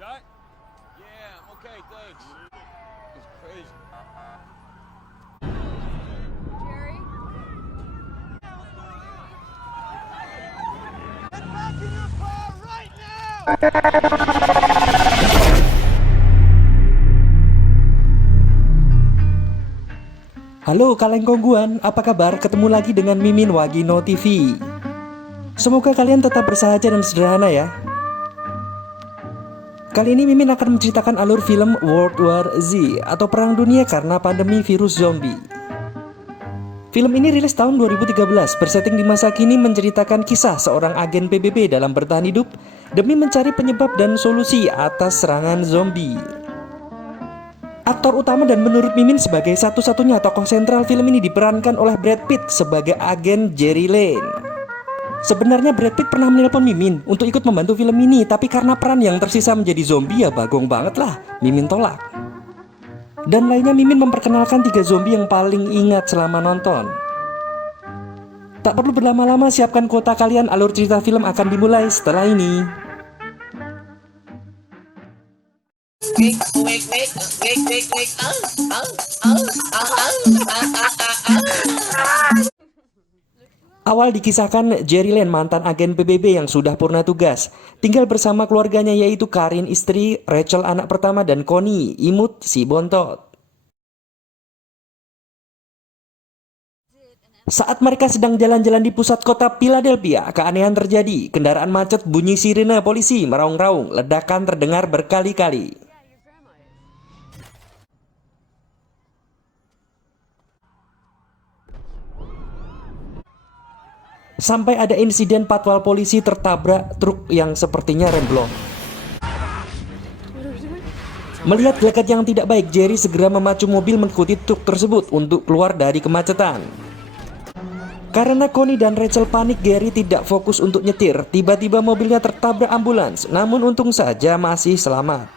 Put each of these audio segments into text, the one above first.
right? Yeah, I'm okay, thanks. It's crazy. Jerry? Get back in your car right now! Halo kalengkongguan, apa kabar? Ketemu lagi dengan Mimin Wagino TV. Semoga kalian tetap bersahaja dan sederhana ya. Kali ini Mimin akan menceritakan alur film World War Z atau Perang Dunia karena pandemi virus zombie. Film ini rilis tahun 2013, bersetting di masa kini menceritakan kisah seorang agen PBB dalam bertahan hidup demi mencari penyebab dan solusi atas serangan zombie. Aktor utama dan menurut Mimin sebagai satu-satunya tokoh sentral film ini diperankan oleh Brad Pitt sebagai agen Jerry Lane. Sebenarnya Brad Pitt pernah menelpon Mimin untuk ikut membantu film ini, tapi karena peran yang tersisa menjadi zombie ya bagong banget lah, Mimin tolak. Dan lainnya Mimin memperkenalkan 3 zombie yang paling ingat selama nonton. Tak perlu berlama-lama, siapkan kuota kalian, alur cerita film akan dimulai setelah ini. Awal dikisahkan Jerry Lane, mantan agen PBB yang sudah purna tugas, tinggal bersama keluarganya yaitu Karin istri, Rachel anak pertama, dan Connie imut si bontot. Saat mereka sedang jalan-jalan di pusat kota Philadelphia, keanehan terjadi. Kendaraan macet, bunyi sirene polisi meraung-raung, ledakan terdengar berkali-kali. Sampai ada insiden patwal polisi tertabrak truk yang sepertinya remblong. Melihat gelagat yang tidak baik, Jerry segera memacu mobil mengikuti truk tersebut untuk keluar dari kemacetan. Karena Connie dan Rachel panik, Gary tidak fokus untuk nyetir. Tiba-tiba mobilnya tertabrak ambulans, namun untung saja masih selamat.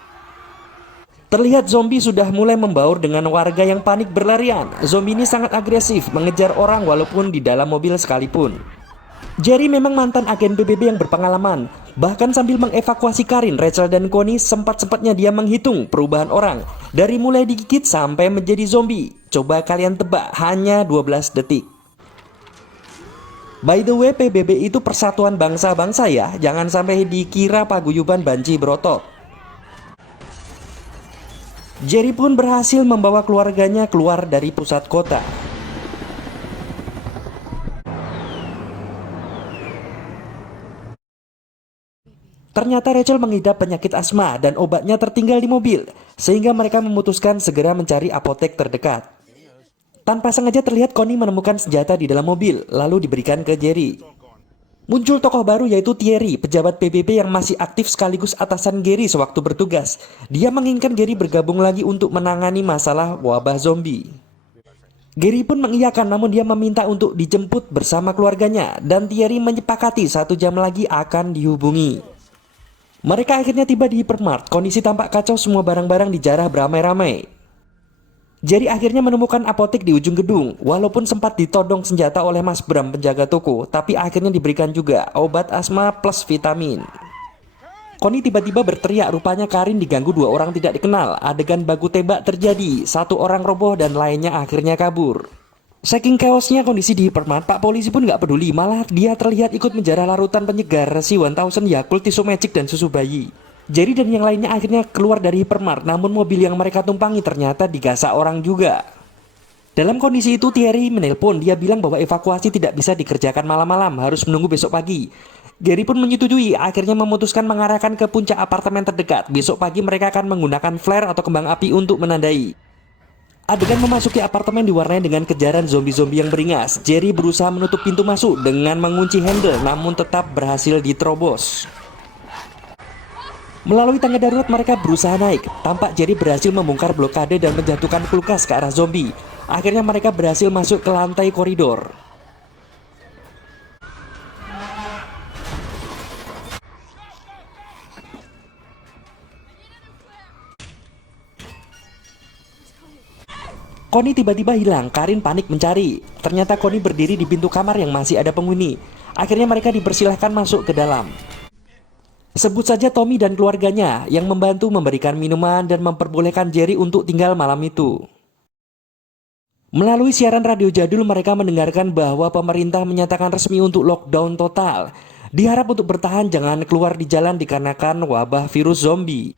Terlihat zombie sudah mulai membaur dengan warga yang panik berlarian. Zombie ini sangat agresif, mengejar orang walaupun di dalam mobil sekalipun. Jerry memang mantan agen PBB yang berpengalaman. Bahkan sambil mengevakuasi Karin, Rachel, dan Connie, sempat-sempatnya dia menghitung perubahan orang dari mulai digigit sampai menjadi zombie. Coba kalian tebak, hanya 12 detik. By the way, PBB itu persatuan bangsa-bangsa ya. Jangan sampai dikira paguyuban banci berotot. Jerry pun berhasil membawa keluarganya keluar dari pusat kota. Ternyata Rachel mengidap penyakit asma dan obatnya tertinggal di mobil, sehingga mereka memutuskan segera mencari apotek terdekat. Tanpa sengaja terlihat Connie menemukan senjata di dalam mobil, lalu diberikan ke Jerry. Muncul tokoh baru yaitu Thierry, pejabat PBB yang masih aktif sekaligus atasan Gary sewaktu bertugas. Dia menginginkan Gary bergabung lagi untuk menangani masalah wabah zombie. Gary pun mengiyakan, namun dia meminta untuk dijemput bersama keluarganya, dan Thierry menyepakati 1 jam lagi akan dihubungi. Mereka akhirnya tiba di hypermart. Kondisi tampak kacau, semua barang-barang dijarah beramai-ramai. Jerry akhirnya menemukan apotek di ujung gedung. Walaupun sempat ditodong senjata oleh Mas Bram, penjaga toko, tapi akhirnya diberikan juga obat asma plus vitamin. Connie tiba-tiba berteriak, rupanya Karin diganggu 2 orang tidak dikenal. Adegan baku tembak terjadi, 1 orang roboh dan lainnya akhirnya kabur. Saking chaosnya kondisi di hypermart, Pak Polisi pun nggak peduli, malah dia terlihat ikut menjarah larutan penyegar si 1000 Yakult, tisu magic, dan susu bayi. Jerry dan yang lainnya akhirnya keluar dari hypermart, namun mobil yang mereka tumpangi ternyata digasak orang juga. Dalam kondisi itu Thierry menelpon, dia bilang bahwa evakuasi tidak bisa dikerjakan malam-malam, harus menunggu besok pagi. Gary pun menyetujui, akhirnya memutuskan mengarahkan ke puncak apartemen terdekat. Besok pagi mereka akan menggunakan flare atau kembang api untuk menandai. Adegan memasuki apartemen diwarnai dengan kejaran zombie-zombie yang beringas. Jerry berusaha menutup pintu masuk dengan mengunci handle, namun tetap berhasil diterobos. Melalui tangga darurat mereka berusaha naik. Tampak Jerry berhasil membongkar blokade dan menjatuhkan kulkas ke arah zombie. Akhirnya mereka berhasil masuk ke lantai koridor. Connie tiba-tiba hilang, Karin panik mencari. Ternyata Connie berdiri di pintu kamar yang masih ada penghuni. Akhirnya mereka dipersilahkan masuk ke dalam. Sebut saja Tommy dan keluarganya yang membantu memberikan minuman dan memperbolehkan Jerry untuk tinggal malam itu. Melalui siaran radio jadul mereka mendengarkan bahwa pemerintah menyatakan resmi untuk lockdown total. Diharap untuk bertahan jangan keluar di jalan dikarenakan wabah virus zombie.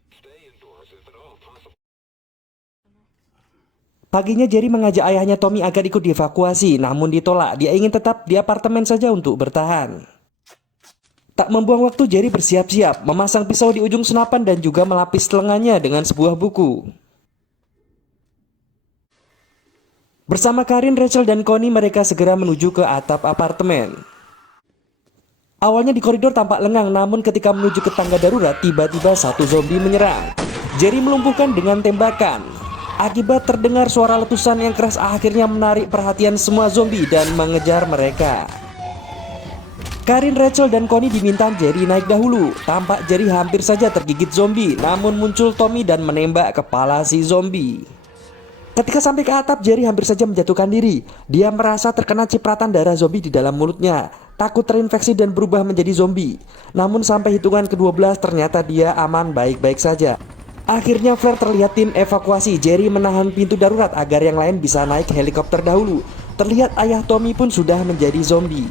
Paginya Jerry mengajak ayahnya Tommy agar ikut dievakuasi, namun ditolak. Dia ingin tetap di apartemen saja untuk bertahan. Tak membuang waktu, Jerry bersiap-siap, memasang pisau di ujung senapan dan juga melapis lengannya dengan sebuah buku. Bersama Karin, Rachel, dan Connie mereka segera menuju ke atap apartemen. Awalnya di koridor tampak lengang, namun ketika menuju ke tangga darurat, tiba-tiba satu zombie menyerang. Jerry melumpuhkan dengan tembakan. Akibat terdengar suara letusan yang keras akhirnya menarik perhatian semua zombie dan mengejar mereka. Karin, Rachel, dan Connie diminta Jerry naik dahulu. Tampak Jerry hampir saja tergigit zombie, namun muncul Tommy dan menembak kepala si zombie. Ketika sampai ke atap, Jerry hampir saja menjatuhkan diri. Dia merasa terkena cipratan darah zombie di dalam mulutnya. Takut terinfeksi dan berubah menjadi zombie. Namun sampai hitungan ke-12 ternyata dia aman baik-baik saja. Akhirnya flare terlihat tim evakuasi. Jerry menahan pintu darurat agar yang lain bisa naik helikopter dahulu. Terlihat ayah Tommy pun sudah menjadi zombie.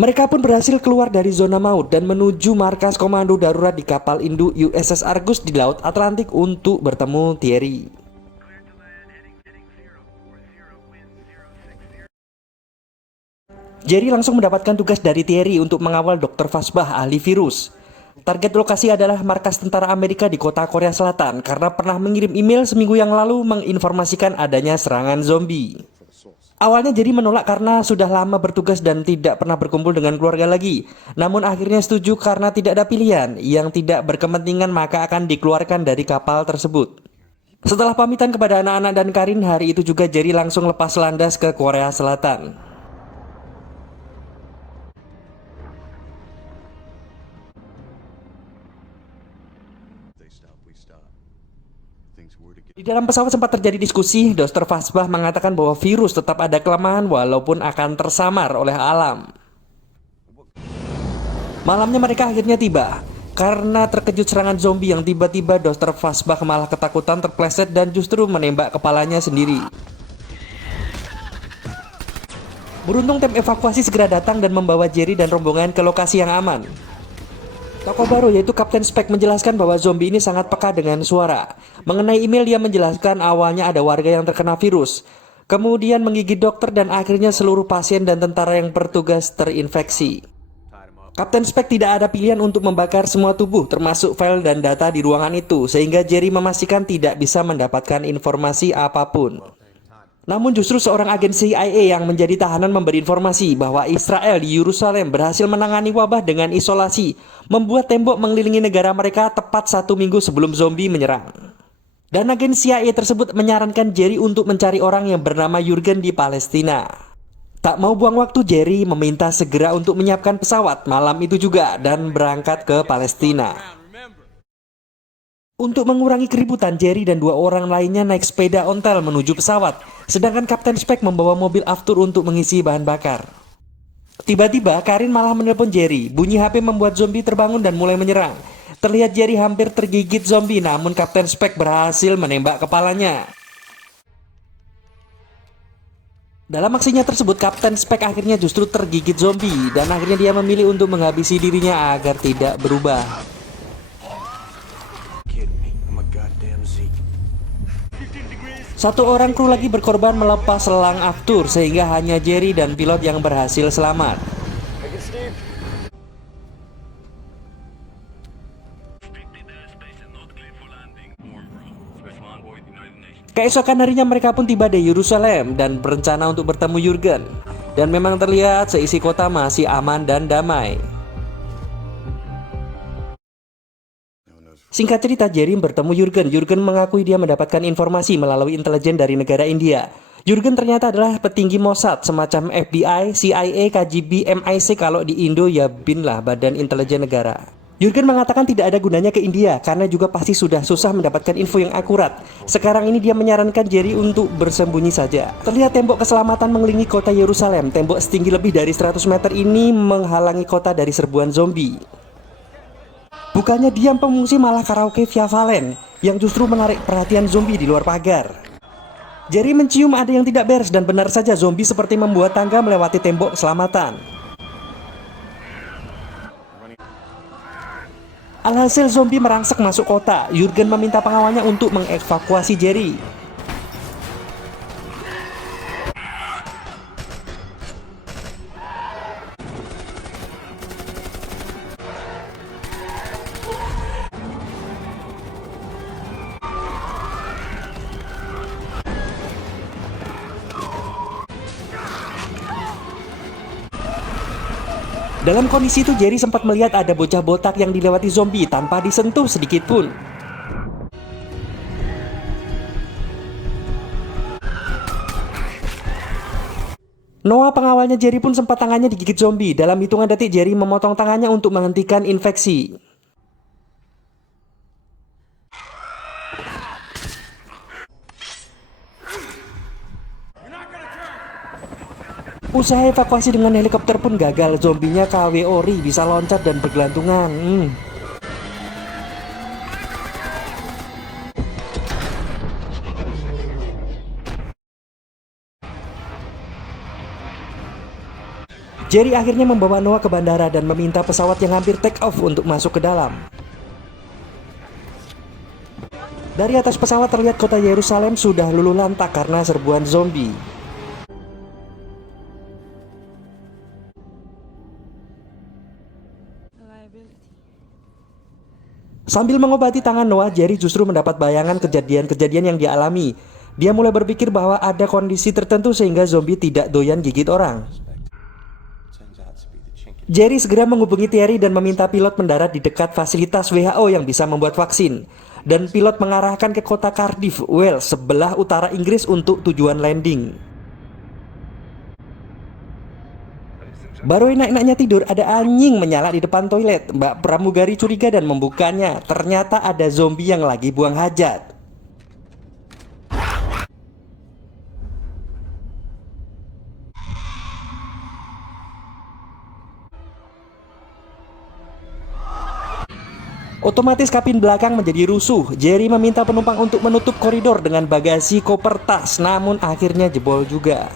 Mereka pun berhasil keluar dari zona maut dan menuju markas komando darurat di kapal induk USS Argus di Laut Atlantik untuk bertemu Thierry. Jerry langsung mendapatkan tugas dari Thierry untuk mengawal Dr. Fasbah, ahli virus. Target lokasi adalah markas tentara Amerika di kota Korea Selatan karena pernah mengirim email seminggu yang lalu menginformasikan adanya serangan zombie. Awalnya Jerry menolak karena sudah lama bertugas dan tidak pernah berkumpul dengan keluarga lagi. Namun akhirnya setuju karena tidak ada pilihan. Yang tidak berkepentingan maka akan dikeluarkan dari kapal tersebut. Setelah pamitan kepada anak-anak dan Karin, hari itu juga Jerry langsung lepas landas ke Korea Selatan. Di dalam pesawat sempat terjadi diskusi. Dr. Fasbah mengatakan bahwa virus tetap ada kelemahan walaupun akan tersamar oleh alam. Malamnya mereka akhirnya tiba. Karena terkejut serangan zombie yang tiba-tiba, Dr. Fasbah malah ketakutan, terpleset dan justru menembak kepalanya sendiri. Beruntung tim evakuasi segera datang dan membawa Jerry dan rombongan ke lokasi yang aman. Tokoh baru yaitu Kapten Speck menjelaskan bahwa zombie ini sangat peka dengan suara. Mengenai email, dia menjelaskan awalnya ada warga yang terkena virus, kemudian menggigit dokter dan akhirnya seluruh pasien dan tentara yang bertugas terinfeksi. Kapten Speck tidak ada pilihan untuk membakar semua tubuh termasuk file dan data di ruangan itu, sehingga Jerry memastikan tidak bisa mendapatkan informasi apapun. Namun justru seorang agen CIA yang menjadi tahanan memberi informasi bahwa Israel di Yerusalem berhasil menangani wabah dengan isolasi, membuat tembok mengelilingi negara mereka tepat 1 minggu sebelum zombie menyerang. Dan agen CIA tersebut menyarankan Jerry untuk mencari orang yang bernama Jurgen di Palestina. Tak mau buang waktu, Jerry meminta segera untuk menyiapkan pesawat malam itu juga dan berangkat ke Palestina. Untuk mengurangi keributan, Jerry dan 2 orang lainnya naik sepeda ontel menuju pesawat, sedangkan Kapten Speck membawa mobil aftur untuk mengisi bahan bakar. Tiba-tiba Karin malah menelpon Jerry. Bunyi HP membuat zombie terbangun dan mulai menyerang. Terlihat Jerry hampir tergigit zombie, namun Kapten Speck berhasil menembak kepalanya. Dalam aksinya tersebut, Kapten Speck akhirnya justru tergigit zombie dan akhirnya dia memilih untuk menghabisi dirinya agar tidak berubah. Satu orang kru lagi berkorban melepas selang aftur sehingga hanya Jerry dan pilot yang berhasil selamat. Keesokan harinya mereka pun tiba di Yerusalem dan berencana untuk bertemu Jurgen. Dan memang terlihat seisi kota masih aman dan damai. Singkat cerita, Jerry bertemu Jurgen. Jurgen mengakui dia mendapatkan informasi melalui intelijen dari negara India. Jurgen ternyata adalah petinggi Mossad, semacam FBI, CIA, KGB, MI6 kalau di Indo ya BIN lah, Badan Intelijen Negara. Jurgen mengatakan tidak ada gunanya ke India karena juga pasti sudah susah mendapatkan info yang akurat. Sekarang ini dia menyarankan Jerry untuk bersembunyi saja. Terlihat tembok keselamatan mengelilingi kota Yerusalem. Tembok setinggi lebih dari 100 meter ini menghalangi kota dari serbuan zombie. Bukannya diam pengungsi, malah karaoke via Valen yang justru menarik perhatian zombie di luar pagar. Jerry mencium ada yang tidak beres dan benar saja zombie seperti membuat tangga melewati tembok keselamatan. Alhasil zombie merangsek masuk kota. Jurgen meminta pengawalnya untuk mengevakuasi Jerry. Dalam kondisi itu Jerry sempat melihat ada bocah botak yang dilewati zombie tanpa disentuh sedikit pun. Noah, pengawalnya Jerry, pun sempat tangannya digigit zombie. Dalam hitungan detik Jerry memotong tangannya untuk menghentikan infeksi. Usaha evakuasi dengan helikopter pun gagal. Zombinya KW ori, bisa loncat dan bergelantungan. Jerry akhirnya membawa Noah ke bandara dan meminta pesawat yang hampir take off untuk masuk ke dalam. Dari atas pesawat terlihat kota Yerusalem sudah luluh lantak karena serbuan zombie. Sambil mengobati tangan Noah, Jerry justru mendapat bayangan kejadian-kejadian yang dialami. Dia mulai berpikir bahwa ada kondisi tertentu sehingga zombie tidak doyan gigit orang. Jerry segera menghubungi Thierry dan meminta pilot mendarat di dekat fasilitas WHO yang bisa membuat vaksin. Dan pilot mengarahkan ke kota Cardiff, Wales, sebelah utara Inggris untuk tujuan landing. Baru enak-enaknya tidur, ada anjing menyala di depan toilet. Mbak pramugari curiga dan membukanya. Ternyata ada zombie yang lagi buang hajat. Otomatis kabin belakang menjadi rusuh. Jerry meminta penumpang untuk menutup koridor dengan bagasi koper tas, namun akhirnya jebol juga.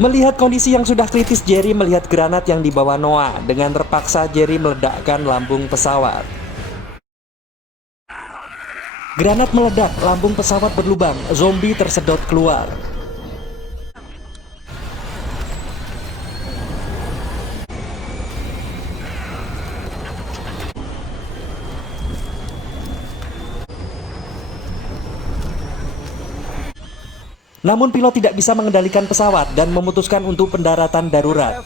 Melihat kondisi yang sudah kritis, Jerry melihat granat yang dibawa Noah. Dengan terpaksa Jerry meledakkan lambung pesawat. Granat meledak, lambung pesawat berlubang, zombie tersedot keluar. Namun pilot tidak bisa mengendalikan pesawat dan memutuskan untuk pendaratan darurat.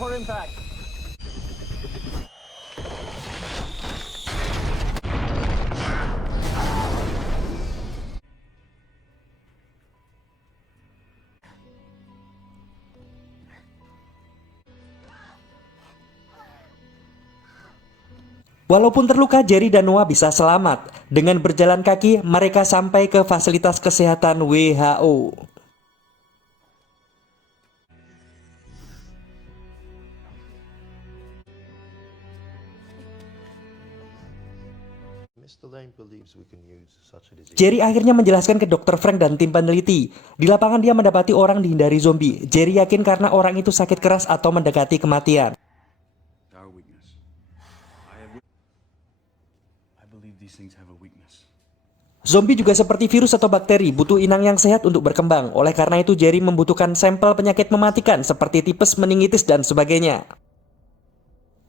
Walaupun terluka, Jerry dan Noah bisa selamat. Dengan berjalan kaki, mereka sampai ke fasilitas kesehatan WHO. Jerry akhirnya menjelaskan ke Dr. Frank dan tim peneliti. Di lapangan dia mendapati orang dihindari zombie. Jerry yakin karena orang itu sakit keras atau mendekati kematian. Zombie juga seperti virus atau bakteri, butuh inang yang sehat untuk berkembang. Oleh karena itu Jerry membutuhkan sampel penyakit mematikan seperti tipes, meningitis, dan sebagainya.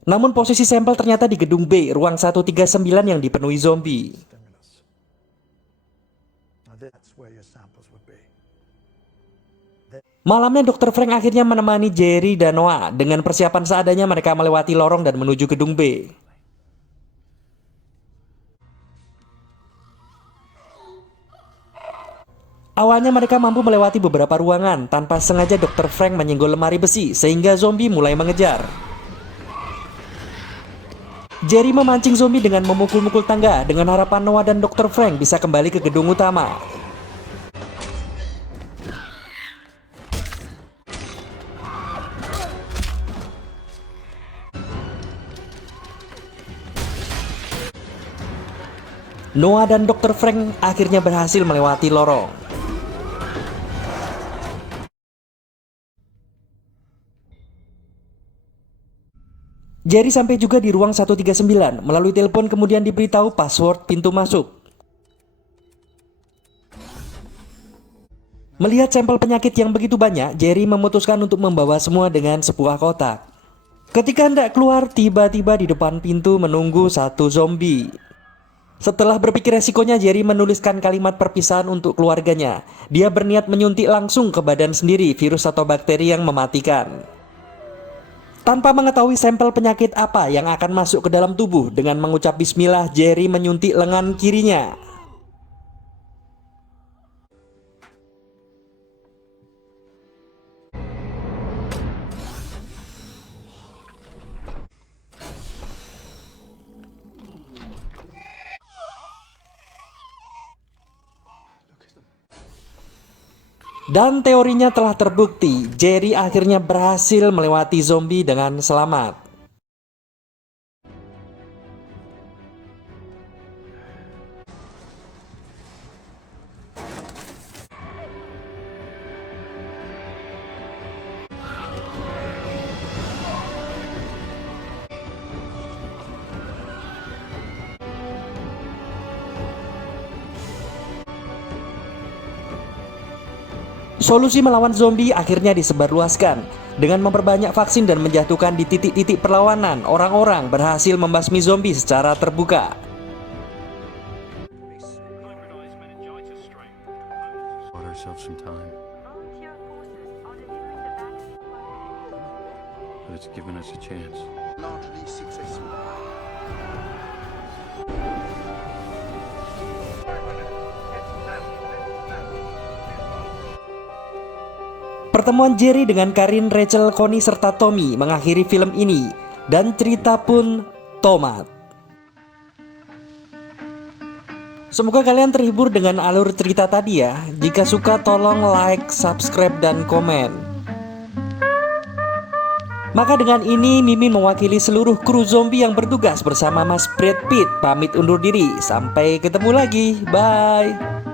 Namun posisi sampel ternyata di gedung B, ruang 139 yang dipenuhi zombie. That's where your samples would be. Malamnya Dr. Frank akhirnya menemani Jerry dan Noah. Dengan persiapan seadanya mereka melewati lorong dan menuju gedung B. Awalnya mereka mampu melewati beberapa ruangan. Tanpa sengaja Dr. Frank menyenggol lemari besi sehingga zombie mulai mengejar. Jerry memancing zombie dengan memukul-mukul tangga dengan harapan Noah dan Dr. Frank bisa kembali ke gedung utama. Noah dan Dr. Frank akhirnya berhasil melewati lorong. Jerry sampai juga di ruang 139. Melalui telepon kemudian diberitahu password pintu masuk. Melihat sampel penyakit yang begitu banyak, Jerry memutuskan untuk membawa semua dengan sebuah kotak. Ketika hendak keluar, tiba-tiba di depan pintu menunggu satu zombie. Setelah berpikir resikonya, Jerry menuliskan kalimat perpisahan untuk keluarganya. Dia berniat menyuntik langsung ke badan sendiri virus atau bakteri yang mematikan. Tanpa mengetahui sampel penyakit apa yang akan masuk ke dalam tubuh, dengan mengucap bismillah, Jerry menyuntik lengan kirinya. Dan teorinya telah terbukti, Jerry akhirnya berhasil melewati zombie dengan selamat. Solusi melawan zombie akhirnya disebarluaskan. Dengan memperbanyak vaksin dan menjatuhkan di titik-titik perlawanan, orang-orang berhasil membasmi zombie secara terbuka. Bought ourselves some time, Volunteer forces are delivering the vaccine. but it's given us a chance. Largely successful. Pertemuan Jerry dengan Karin, Rachel, Connie, serta Tommy mengakhiri film ini. Dan cerita pun tomat. Semoga kalian terhibur dengan alur cerita tadi ya. Jika suka tolong like, subscribe, dan komen. Maka dengan ini Mimin mewakili seluruh kru zombie yang bertugas bersama Mas Brad Pitt pamit undur diri. Sampai ketemu lagi. Bye.